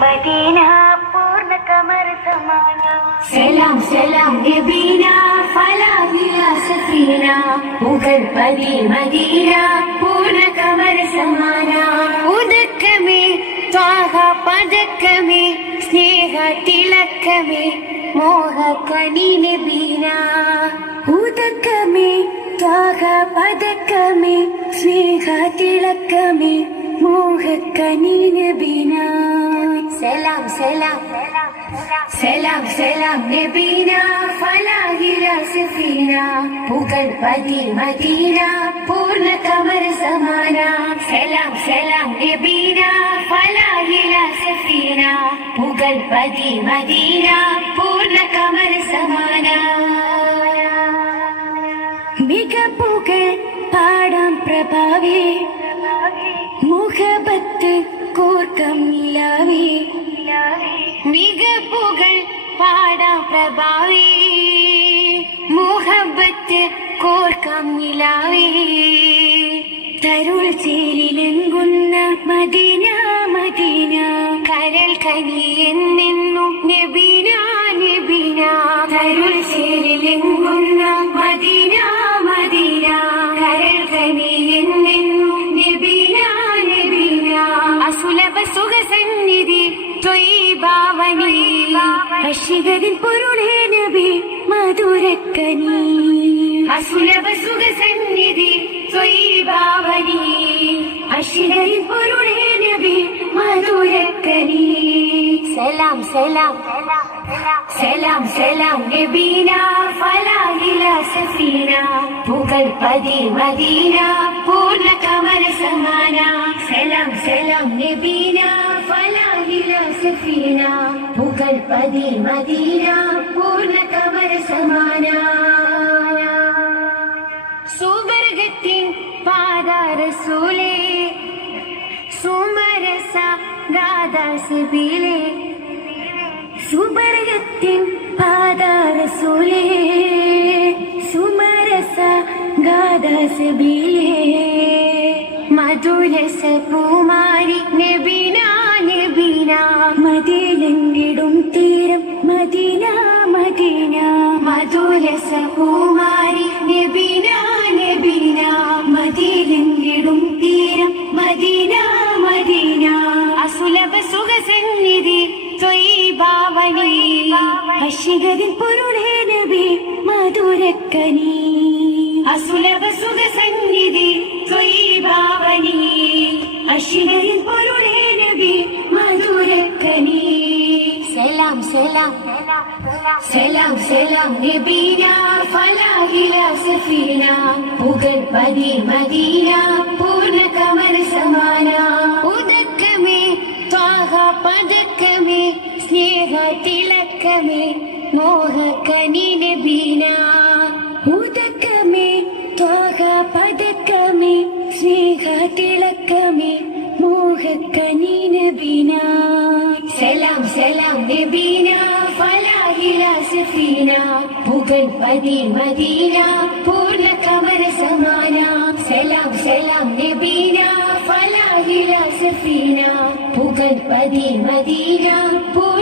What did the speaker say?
Medina പൂർണ കമർ സമാന. സലാം സലാം നബീന ഫലാഹില സഫീന. മുഗൾ പതി മദീന പൂർണ കമർ സമാന. ഉദക്കമേ ത്വാഹ പദക്കമേ സ്നേഹ തിളക്കമേ മോഹ കനി നബീന. ഉദക്കമേ ത്വാഹ പദക്കമേ സ്നേഹ തിളക്കമേ മോഹ കനി നബീന. സലാം സലാം. സലാം സലാം. നബീന ഫലാഹില സഫീന. പുകൾ പതി മദീന. പൂർണ കമർ സമാന. സലാം സലാം. നബീന ഫലാഹില സഫീന. പുകൾ പതി മദീന. പൂർണ കമർ സമാന. മികപ്പുകൾ പാടാം പ്രഭാവേ. മുഖബത്ത് കോർക്കം പ്രഭാവേ. മുഹബത്ത് കോർക്കം നിലാവേ അഷികതിൻ പൊരുളേ നബി മധുരക്കനി. അസുലഭ സുഖസന്നിധി ത്വൈഭാവനി അഷികതിൻ പൊരുളേ നബി മധുരക്കനി. സലാം സലാം. സലാം സലാം നബീന ഫലാഹില സഫീന പുകൾ പതി മദീന പൂർണ പതി മദീന പൂർണ കമര സമാന. സുവർഗത്തിൻ പാദാരസൂലേ സുമരസ ഗാദാസിബിലേ സുവർഗത്തിൻ പാദാരസൂലേ സുമരസ ഗാദാസിബിലേ മധുരസ പൂമാരി നബീന മധുരസ നബിന നബിന മതിലെങ്കിടും തീരം മദീന മദീന. അസുലഭ സുഖസന്നിധി ത്വൈഭാവനി അഷികതിൻ പൊരുളേ നബി മധുരക്കനി. അസുലഭ സുഖസന്നിധി ത്വൈഭാവനി അഷികതിൻ പൊരുളേ സലാം സലാം നബീന ഫലാഹില സഫീന പുകൾ ബദി മദീന പൂർണ കമർ സമാന. ഉദക്കമേ ത്വാഹ പദക്കമേ സ്നേഹ തിളക്കമേ മോഹ കനി നബീന. ഉദക്കമേ ത്വാഹ പദക്കമേ സ്നേഹ തിളക്കമേ സലാം സലാം നബീന ഫലാഹില സഫീന പുകൾ പതി മദീന പൂർണ കമര സമാന. സലാം സലാം നബീന ഫലാഹില സഫീന പുകൾ പതി മദീന പൂർണ